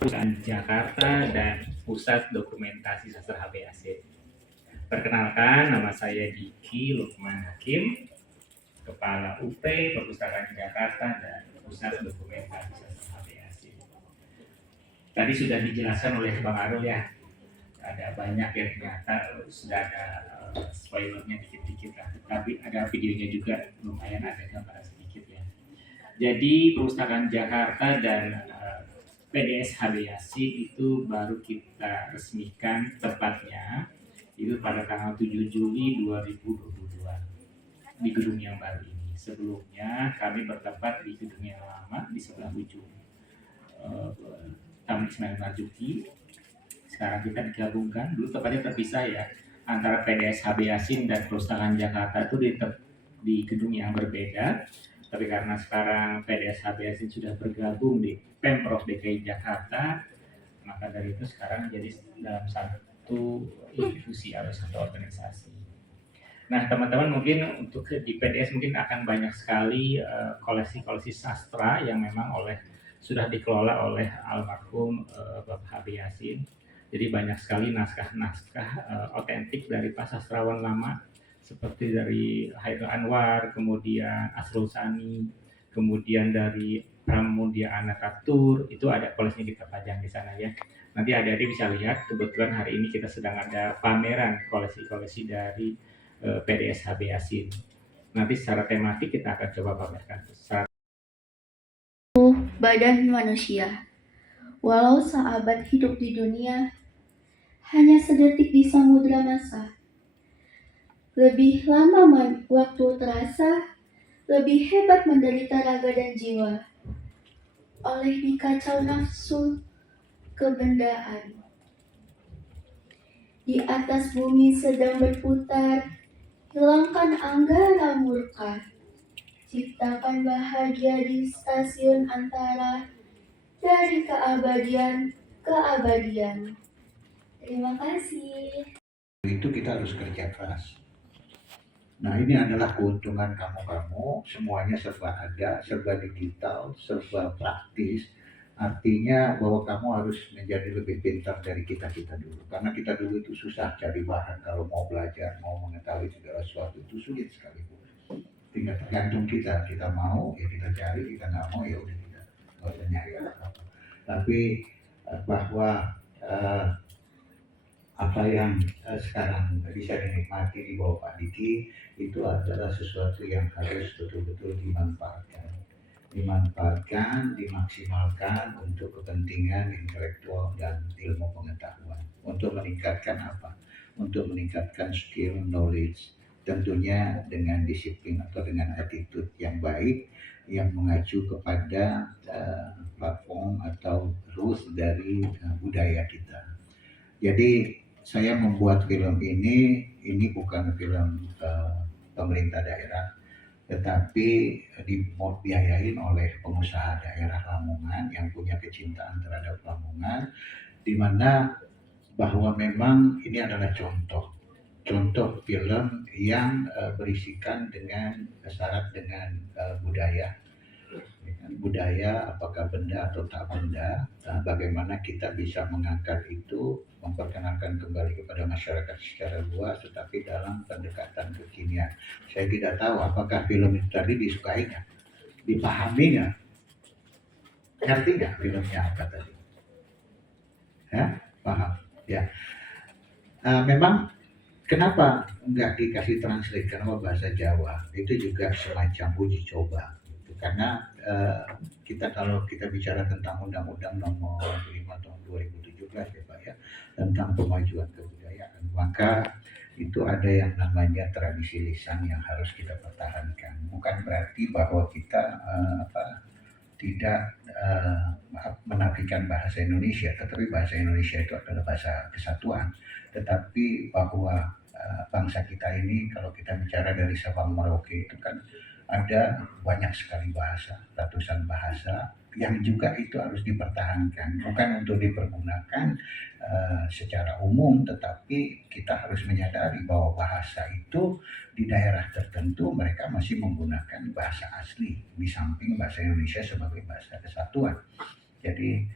Perusahaan Jakarta dan Pusat Dokumentasi Sastra HBAC. Perkenalkan, nama saya Diki Lukman Hakim, Kepala UP Perpustakaan Jakarta dan Pusat Dokumentasi Sastra HBAC. Tadi sudah dijelaskan oleh Bang Arul ya, ada banyak yang ternyata sudah ada spoilernya dikit-dikit lah, tapi ada videonya juga, lumayan ada gambaran sedikit ya. Jadi Perpustakaan Jakarta dan PDS HBAC itu baru kita resmikan tepatnya itu pada tanggal 7 Juli 2022 di gedung yang baru ini. Sebelumnya kami bertempat di gedung yang lama di sebelah ujung Taman Ismail Marzuki. Sekarang kita digabungkan, dulu tepatnya terpisah ya, antara PDS HBAC dan Perpustakaan Jakarta itu di gedung yang berbeda. Tapi karena sekarang PDS HBAC sudah bergabung di Pemprov DKI Jakarta, maka dari itu sekarang jadi dalam satu institusi atau satu organisasi. Nah, teman-teman mungkin untuk di PDS mungkin akan banyak sekali koleksi-koleksi sastra yang memang sudah dikelola oleh almarhum Bapak Habib Yasin. Jadi banyak sekali naskah-naskah otentik dari para sastrawan lama seperti dari Hairil Anwar, kemudian Asrul Sani, kemudian dari Pramudia Anakatur, itu ada koleksinya kita pajang di sana ya. Nanti adik-adik bisa lihat, kebetulan hari ini kita sedang ada pameran koleksi-koleksi dari PDS HB Yasin. Nanti secara tematik kita akan coba pamerkan. Badan manusia. Walau seabad hidup di dunia, hanya sedetik di samudra masa. Lebih lama waktu terasa, lebih hebat menderita raga dan jiwa. Oleh dikacau nafsu kebendaan. Di atas bumi sedang berputar, hilangkan anggara murka. Ciptakan bahagia di stasiun antara, dari keabadian ke abadian. Terima kasih. Itu kita harus kerja keras. Nah, ini adalah keuntungan kamu-kamu, semuanya serba ada, serba digital, serba praktis. Artinya bahwa kamu harus menjadi lebih pintar dari kita-kita dulu. Karena kita dulu itu susah cari bahan, kalau mau belajar, mau mengetahui segala sesuatu itu sulit sekali. Tinggal tergantung kita mau, ya kita cari, kita nggak mau, ya udah kita nggak usah nyari apa-apa. Tapi bahwa apa yang sekarang bisa dinikmati di bawah Pak Diki itu adalah sesuatu yang harus betul-betul dimanfaatkan, dimaksimalkan untuk kepentingan intelektual dan ilmu pengetahuan. Untuk meningkatkan apa? Untuk meningkatkan skill, knowledge, tentunya dengan disiplin atau dengan attitude yang baik yang mengacu kepada platform atau rules dari budaya kita. Jadi saya membuat film ini bukan film pemerintah daerah, tetapi dibiayain oleh pengusaha daerah Lamongan yang punya kecintaan terhadap Lamongan, di mana bahwa memang ini adalah contoh film yang berisikan dengan syarat dengan budaya, apakah benda atau tak benda, bagaimana kita bisa mengangkat itu, memperkenalkan kembali kepada masyarakat secara luas, tetapi dalam pendekatan kekinian. Saya tidak tahu apakah film itu tadi disukainya, dipahaminya, ngerti nggak filmnya apa tadi? Ya, paham? Ya. Memang kenapa nggak dikasih translate, kenapa bahasa Jawa? Itu juga semacam uji coba. Karena kalau kita bicara tentang Undang-Undang Nomor 5 Tahun 2017 ya Pak ya, tentang pemajuan kebudayaan, maka itu ada yang namanya tradisi lisan yang harus kita pertahankan. Bukan berarti bahwa kita tidak menafikan bahasa Indonesia, tetapi bahasa Indonesia itu adalah bahasa kesatuan. Tetapi bahwa bangsa kita ini, kalau kita bicara dari Sabang Merauke itu kan ada banyak sekali bahasa, ratusan bahasa yang juga itu harus dipertahankan, bukan untuk dipergunakan secara umum, tetapi kita harus menyadari bahwa bahasa itu di daerah tertentu mereka masih menggunakan bahasa asli di samping bahasa Indonesia sebagai bahasa kesatuan. Jadi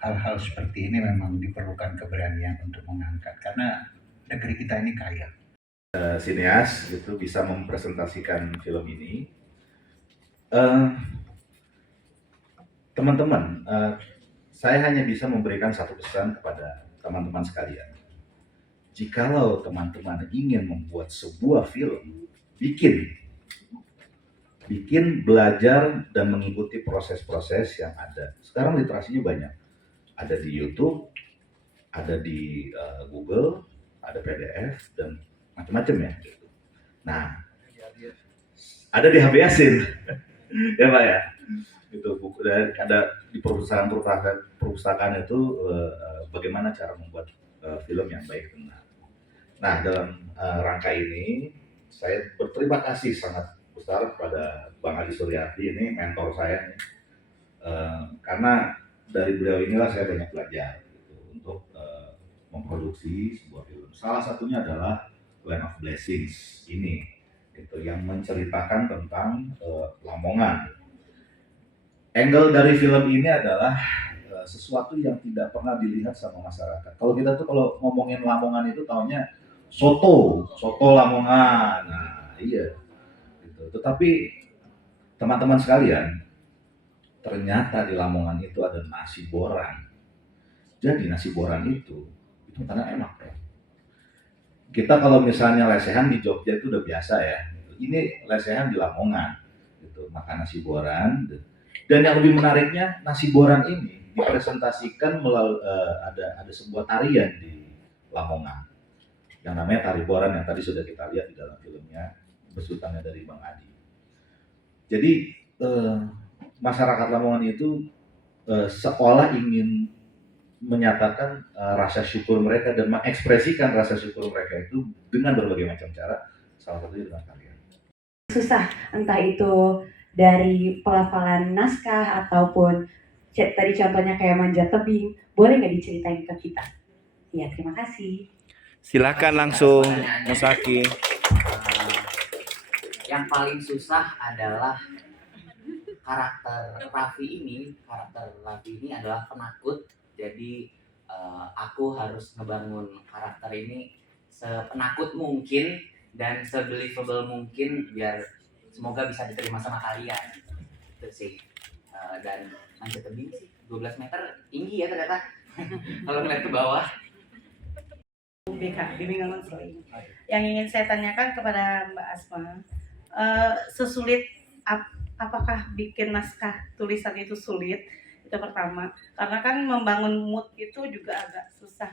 hal-hal seperti ini memang diperlukan keberanian untuk mengangkat karena negeri kita ini kaya. Sineas itu bisa mempresentasikan film ini. Teman-teman, saya hanya bisa memberikan satu pesan kepada teman-teman sekalian. Jikalau teman-teman ingin membuat sebuah film, bikin, belajar dan mengikuti proses-proses yang ada. Sekarang literasinya banyak, ada di YouTube, ada di Google, ada PDF dan macam-macam ya. Nah, ada di HB Yasin, ya Pak ya. Itu buku ada di perpustakaan itu bagaimana cara membuat film yang baik benar. Nah, dalam rangka ini saya berterima kasih sangat besar kepada Bang Adi Suryati, ini mentor saya nih. Karena dari beliau inilah saya banyak belajar gitu, untuk memproduksi sebuah film. Salah satunya adalah Land of Blessings ini gitu, yang menceritakan tentang Lamongan. Angle dari film ini adalah sesuatu yang tidak pernah dilihat sama masyarakat. Kalau kita tuh kalau ngomongin Lamongan itu taunya soto Lamongan. Nah, iya. Gitu. Tetapi teman-teman sekalian, ternyata di Lamongan itu ada nasi boran. Jadi nasi boran itu karena enak ya. Kita kalau misalnya lesehan di Jogja itu udah biasa ya. Ini lesehan di Lamongan, gitu. Makan nasi boran. Dan yang lebih menariknya, nasi boran ini dipresentasikan melalui ada sebuah tarian di Lamongan yang namanya tari boran yang tadi sudah kita lihat di dalam filmnya, besutannya dari Bang Adi. Jadi masyarakat Lamongan itu seolah ingin menyatakan rasa syukur mereka dan mengekspresikan rasa syukur mereka itu dengan berbagai macam cara, salah satunya dengan tarian. Susah, entah itu dari pelafalan naskah ataupun tadi contohnya kayak manjat tebing, boleh nggak diceritain ke kita? Ya, terima kasih. Silakan langsung, Mas Aki. Yang paling susah adalah karakter Raffi ini adalah penakut. Jadi aku harus ngebangun karakter ini sepenakut mungkin dan se-believable mungkin biar semoga bisa diterima sama kalian. Itu sih. Dan manjat tebing sih 12 meter tinggi ya ternyata. Kalau ngeliat ke bawah. BK, Bimbingan Konseling. Yang ingin saya tanyakan kepada Mbak Asma, sesulit apakah bikin naskah tulisan itu sulit? Itu pertama. Karena kan membangun mood itu juga agak susah.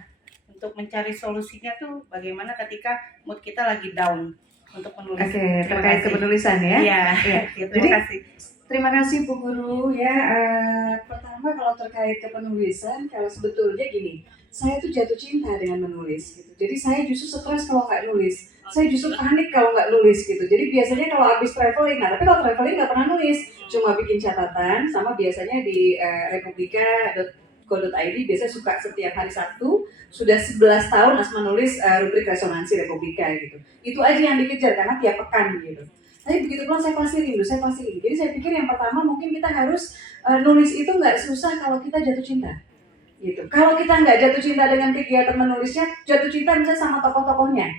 Untuk mencari solusinya tuh bagaimana ketika mood kita lagi down untuk menulis. Oke, terkait kepenulisan ya. Iya. Terima kasih. Terima kasih Bu Guru ya. Pertama kalau terkait kepenulisan, kalau sebetulnya gini, saya tuh jatuh cinta dengan menulis gitu. Jadi saya justru stres kalau nggak nulis. Saya justru panik kalau nggak nulis gitu. Jadi biasanya kalau habis traveling, nah tapi kalau traveling nggak pernah nulis, cuma bikin catatan sama biasanya di republika.co.id biasanya suka setiap hari Sabtu sudah 11 tahun Asma nulis rubrik resonansi Republika gitu. Itu aja yang dikejar karena tiap pekan gitu. Tapi begitu pulang saya pasti rindu. Jadi saya pikir yang pertama mungkin kita harus nulis itu nggak susah kalau kita jatuh cinta. Gitu. Kalau kita nggak jatuh cinta dengan kegiatan menulisnya, jatuh cinta misalnya sama tokoh-tokohnya.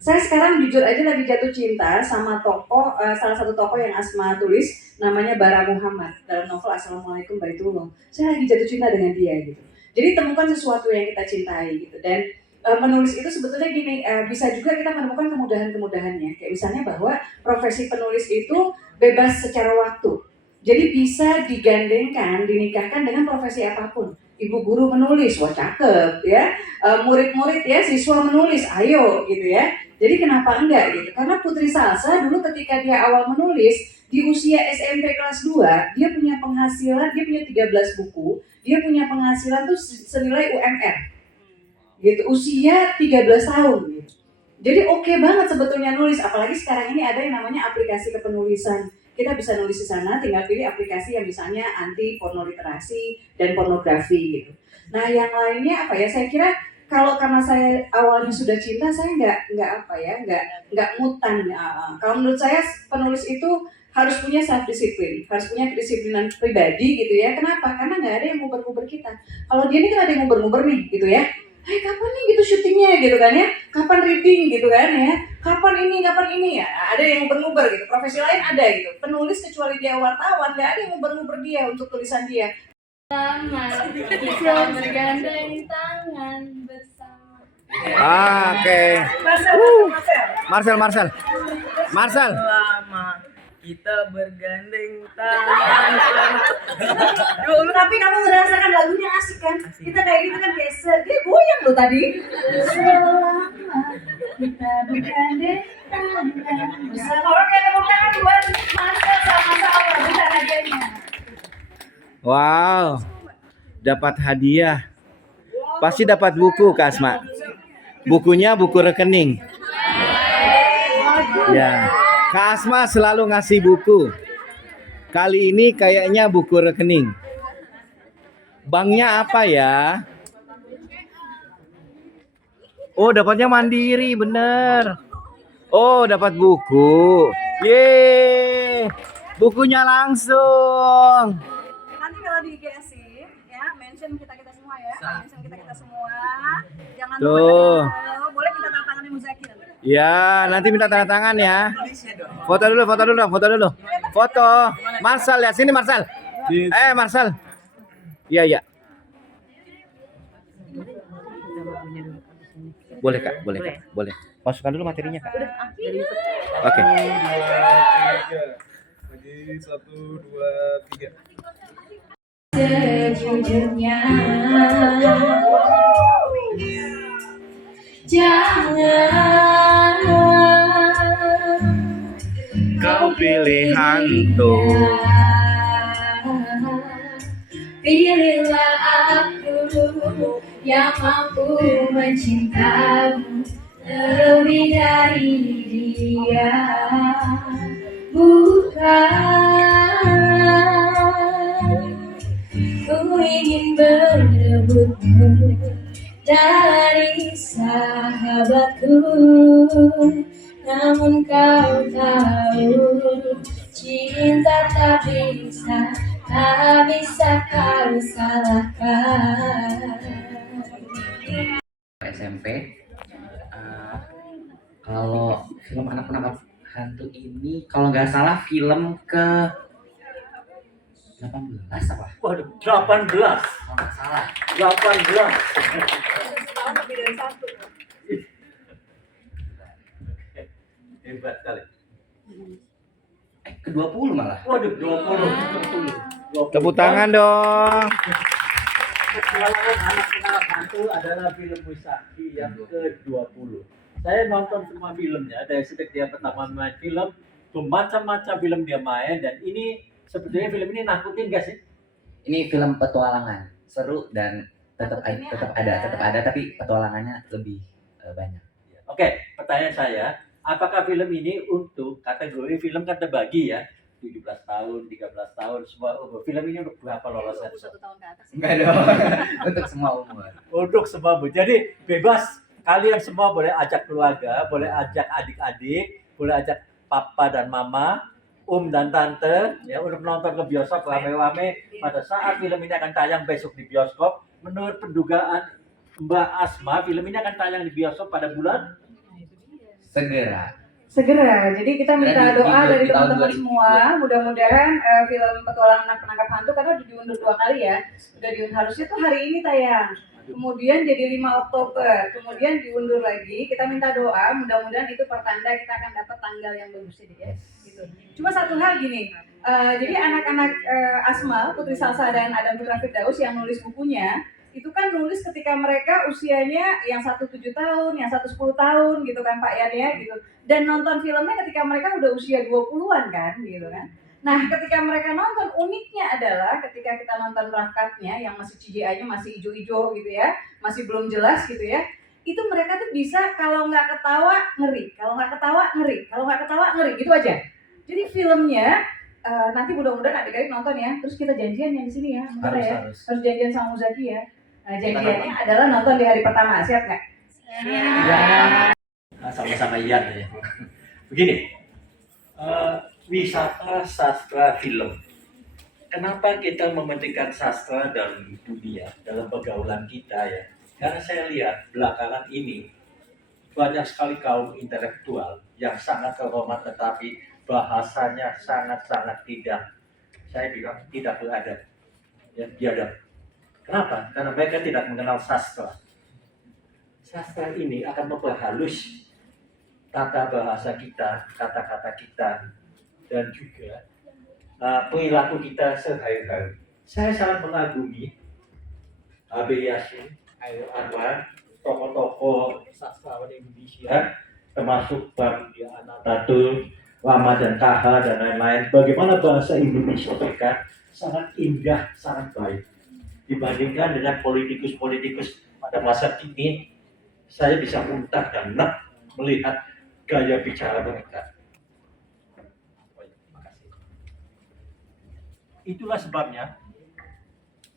Saya sekarang jujur aja lagi jatuh cinta sama tokoh, salah satu tokoh yang Asma tulis, namanya Bara Muhammad dalam novel Assalamualaikum Baitullah. Saya lagi jatuh cinta dengan dia gitu. Jadi temukan sesuatu yang kita cintai gitu. Dan menulis itu sebetulnya gini, bisa juga kita menemukan kemudahan-kemudahannya. Kayak misalnya bahwa profesi penulis itu bebas secara waktu. Jadi bisa digandengkan, dinikahkan dengan profesi apapun. Ibu guru menulis, wah cakep ya. Murid-murid ya, siswa menulis, ayo gitu ya. Jadi kenapa enggak gitu? Karena Putri Salsa dulu ketika dia awal menulis, di usia SMP kelas 2, dia punya penghasilan, dia punya 13 buku, dia punya penghasilan tuh senilai UMR. Gitu, usia 13 tahun gitu. Jadi oke banget sebetulnya nulis, apalagi sekarang ini ada yang namanya aplikasi kepenulisan. Kita bisa nulis di sana, tinggal pilih aplikasi yang misalnya anti porno literasi dan pornografi gitu. Nah yang lainnya apa ya? Saya kira kalau karena saya awalnya sudah cinta, saya nggak mutan. Kalau menurut saya penulis itu harus punya self disiplin, harus punya kedisiplinan pribadi gitu ya. Kenapa? Karena nggak ada yang nguber-nguber kita. Kalau dia ini kan ada yang nguber-nguber nih gitu ya. Kapan nih gitu syutingnya gitu kan ya? Kapan reading gitu kan ya? Kapan ini ya? Ada yang nguber-nguber gitu. Profesi lain ada gitu. Penulis kecuali dia wartawan, nggak ada yang nguber-nguber dia untuk tulisan dia. Kita bergandeng tangan bersama. Oke. Marcel. Lama kita bergandeng tangan. Tapi kamu ngerasakan lagunya asik kan? Kita kayak gitu kan biasa. Dia goyang loh tadi. Selama kita bergandeng tangan bersama. Oke, tepuk tangan buat Marcel sama-sama. Bentar hadiahnya. Wow. Dapat hadiah. Pasti dapat buku, Kak Asma. Bukunya buku rekening. Ya. Kak Asma selalu ngasih buku. Kali ini kayaknya buku rekening. Banknya apa ya? Oh, dapatnya Mandiri, bener. Oh, dapat buku. Yeay. Bukunya langsung. Nanti kalau di IGSI ya, mention kita semua ya. Mention kita semua. Jangan Tuh. lupa boleh minta tanda tangannya Muzaki nanti. Ya, nanti minta tanda tangan ya. Foto dulu. Foto. Marcel ya, sini Marcel. Marcel. Iya. Boleh Kak, boleh. Masukkan dulu materinya Kak. Oke. Lagi 1, 2, 3. Sejujurnya jangan Kau pilih hantu. Pilihlah aku yang mampu mencintamu lebih dari dia. Bukan ku ingin merebutmu dari sahabatku, namun kau tahu cinta tak bisa kau salahkan. SMP. Kalau film anak penangkap hantu ini, kalau nggak salah film ke 18 apa? Waduh, 18. Kalau nggak salah. 18. Setahun lebih dari satu. Hebat kali. Ke-20 malah. Waduh, 20. Tepuk tangan dong. Petualangan Anak Penangkap Hantu adalah film Muzaki yang ke-20. Saya nonton semua filmnya dari sejak dia pertama main film, macam-macam film dia main, dan ini sebetulnya film ini nakutin gak sih? Ini film petualangan, seru dan tetap ada, tapi petualangannya lebih banyak. Oke, pertanyaan saya, apakah film ini untuk kategori film kan terbagi ya, 17 tahun, 13 tahun, semua umur. Film ini untuk berapa lolosan? 21 tahun ke atas. Enggak dong, untuk semua umur. Untuk semua umur. Jadi bebas, kalian semua boleh ajak keluarga, boleh ajak adik-adik, boleh ajak papa dan mama, dan tante, ya, untuk menonton ke bioskop rame-rame. Pada saat film ini akan tayang besok di bioskop, menurut pendugaan Mbak Asma, film ini akan tayang di bioskop pada bulan Segera. Jadi kita minta doa dari di tahun teman-teman 2000. semua. Mudah-mudahan film Petualangan Anak Penangkap Hantu karena udah diundur 2 kali ya. Udah diundur, harusnya tuh hari ini tayang. Kemudian jadi 5 Oktober. Kemudian diundur lagi. Kita minta doa. Mudah-mudahan itu pertanda kita akan dapat tanggal yang bagus ini ya. Gitu. Cuma satu hal gini. Jadi anak-anak Asma, Putri Salsa dan Adam Putra Firdaus yang nulis bukunya, itu kan nulis ketika mereka usianya yang 1 7 tahun, yang 1 10 tahun gitu kan Pak Yan ya gitu. Dan nonton filmnya ketika mereka udah usia 20-an kan gitu kan. Nah, ketika mereka nonton, uniknya adalah ketika kita nonton rough cut-nya yang masih CGI-nya masih hijau-hijau gitu ya, masih belum jelas gitu ya. Itu mereka tuh bisa kalau nggak ketawa ngeri, kalau nggak ketawa ngeri, kalau nggak ketawa ngeri gitu aja. Jadi filmnya nanti mudah-mudahan adik-adik nonton ya. Terus kita janjian yang di sini ya, harus janjian sama Muzaki ya. Nah, janjiannya adalah nonton di hari pertama, siap nggak? sama-sama iya ya. Begini, wisata sastra film. Kenapa kita mementingkan sastra dalam dunia, dalam pergaulan kita ya? Karena saya lihat belakangan ini banyak sekali kaum intelektual yang sangat terhormat tetapi bahasanya sangat-sangat tidak, saya bilang tidak beradab, ya, biadab. Kenapa? Karena mereka tidak mengenal sastra. Sastra ini akan memperhalus tata bahasa kita, kata-kata kita, dan juga perilaku kita sehari-hari. Saya sangat mengagumi H.B. Yasin, Hairil Anwar, tokoh-tokoh sastrawan Indonesia, termasuk Bang Anantatur, Rama dan Taha dan lain-lain. Bagaimana bahasa Indonesia mereka sangat indah, sangat baik. Dibandingkan dengan politikus-politikus pada masa kini, saya bisa muntah dan enak melihat gaya bicara mereka. Itulah sebabnya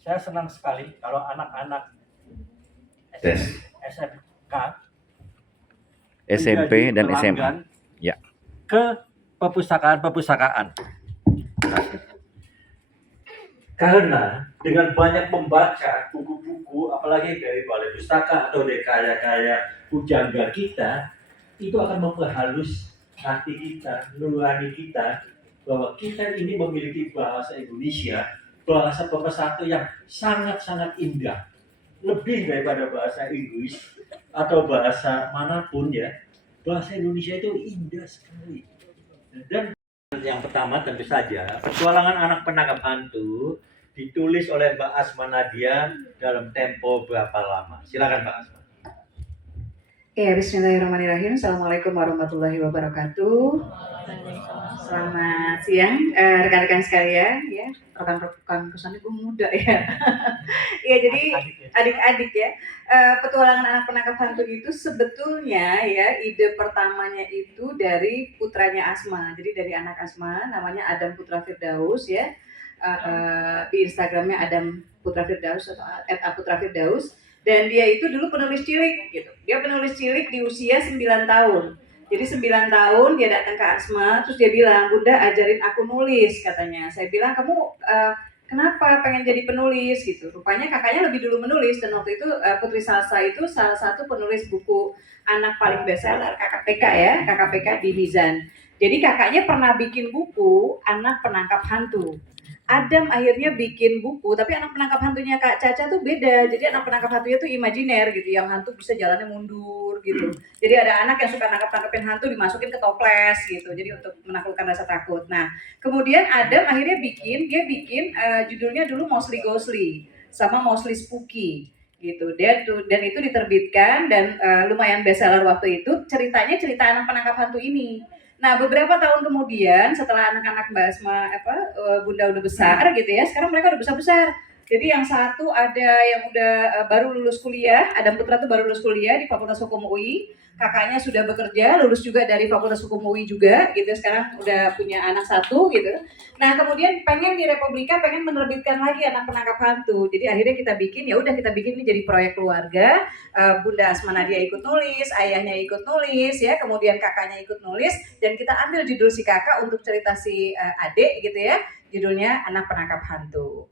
saya senang sekali kalau anak-anak SMK, SMP dan menjadi SMA. pelanggan Ya. ke perpustakaan-perpustakaan. Karena dengan banyak membaca buku-buku, apalagi dari Balai Pustaka atau dari karya-karya pujangga kita, itu akan memperhalus hati kita, nurani kita, bahwa kita ini memiliki bahasa Indonesia, bahasa pemersatu yang sangat-sangat indah, lebih daripada bahasa Inggris atau bahasa manapun ya. Bahasa Indonesia itu indah sekali. Dan yang pertama tentu saja Petualangan Anak Penangkap Hantu ditulis oleh Mbak Asma Nadia dalam tempo berapa lama? Silakan Mbak Asma. Ya, bismillahirrahmanirrahim. Assalamualaikum warahmatullahi wabarakatuh. Selamat siang rekan-rekan sekalian ya, rekan-rekan kesannya gue muda ya. Ya jadi adik-adik ya, Petualangan Anak Penangkap Hantu itu sebetulnya ya ide pertamanya itu dari putranya Asma. Jadi dari anak Asma namanya Adam Putra Firdaus ya. Di Instagramnya Adam Putra Firdaus atau @putrafirdaus. Dan dia itu dulu penulis cilik gitu. Dia penulis cilik di usia 9 tahun. Jadi 9 tahun dia datang ke Asma, terus dia bilang, "Bunda ajarin aku nulis," katanya. Saya bilang, "Kamu kenapa pengen jadi penulis?" gitu. Rupanya kakaknya lebih dulu menulis, dan waktu itu Putri Salsa itu salah satu penulis buku anak paling bestseller KKPK ya, KKPK di Mizan. Jadi kakaknya pernah bikin buku Anak Penangkap Hantu. Adam akhirnya bikin buku, tapi anak penangkap hantunya Kak Caca tuh beda. Jadi anak penangkap hantunya tuh imajiner gitu, yang hantu bisa jalannya mundur gitu. Jadi ada anak yang suka nangkep-nangkepin hantu dimasukin ke toples gitu. Jadi untuk menaklukkan rasa takut. Nah, kemudian Adam akhirnya bikin judulnya dulu Mostly Ghostly sama Mostly Spooky gitu. Dan itu diterbitkan dan lumayan bestseller waktu itu. Ceritanya cerita anak penangkap hantu ini. Nah, beberapa tahun kemudian setelah anak-anak Mbak Asma Bunda udah besar gitu ya, sekarang mereka udah besar-besar. Jadi yang satu ada yang udah baru lulus kuliah, Adam Putra tuh baru lulus kuliah di Fakultas Hukum UI. Kakaknya sudah bekerja, lulus juga dari Fakultas Hukum UI juga gitu. Sekarang udah punya anak satu gitu. Nah, kemudian pengen di Republika pengen menerbitkan lagi Anak Penangkap Hantu. Jadi akhirnya kita bikin ini jadi proyek keluarga. Bunda Asma Nadia ikut nulis, ayahnya ikut nulis ya, kemudian kakaknya ikut nulis, dan kita ambil judul si kakak untuk cerita si adik gitu ya. Judulnya Anak Penangkap Hantu.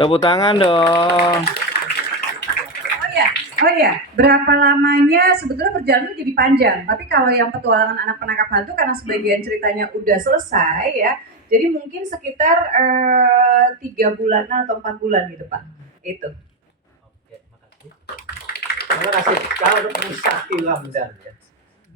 Tepuk tangan dong. Oh ya, berapa lamanya sebetulnya perjalanan jadi panjang. Tapi kalau yang Petualangan Anak Penangkap Hantu karena sebagian ceritanya udah selesai ya, jadi mungkin sekitar 3 bulanan atau 4 bulan gitu Pak. Itu. Oke, makasih. Terima kasih. Kalau untuk Musakil Ramdan ya.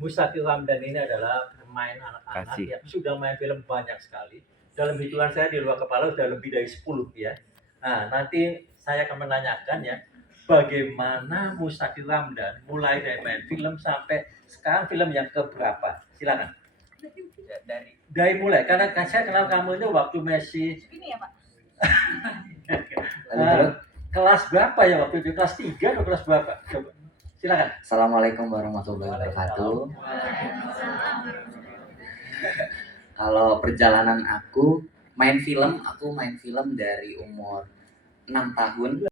Musakil Ramdan ini adalah pemain anak-anak yang sudah main film banyak sekali. Dalam hitungan saya di luar kepala sudah lebih dari 10 ya. Nah, nanti saya akan menanyakan ya, bagaimana Musakil Ramdan mulai dari main film sampai sekarang film yang keberapa? Silakan. Dari mulai, karena saya kenal kamu itu waktu masih Ini ya Pak. kelas berapa ya waktu itu? Kelas 3 atau kelas berapa? Coba. Silakan. Assalamualaikum warahmatullahi wabarakatuh. Kalau perjalanan aku main film dari umur 6 tahun.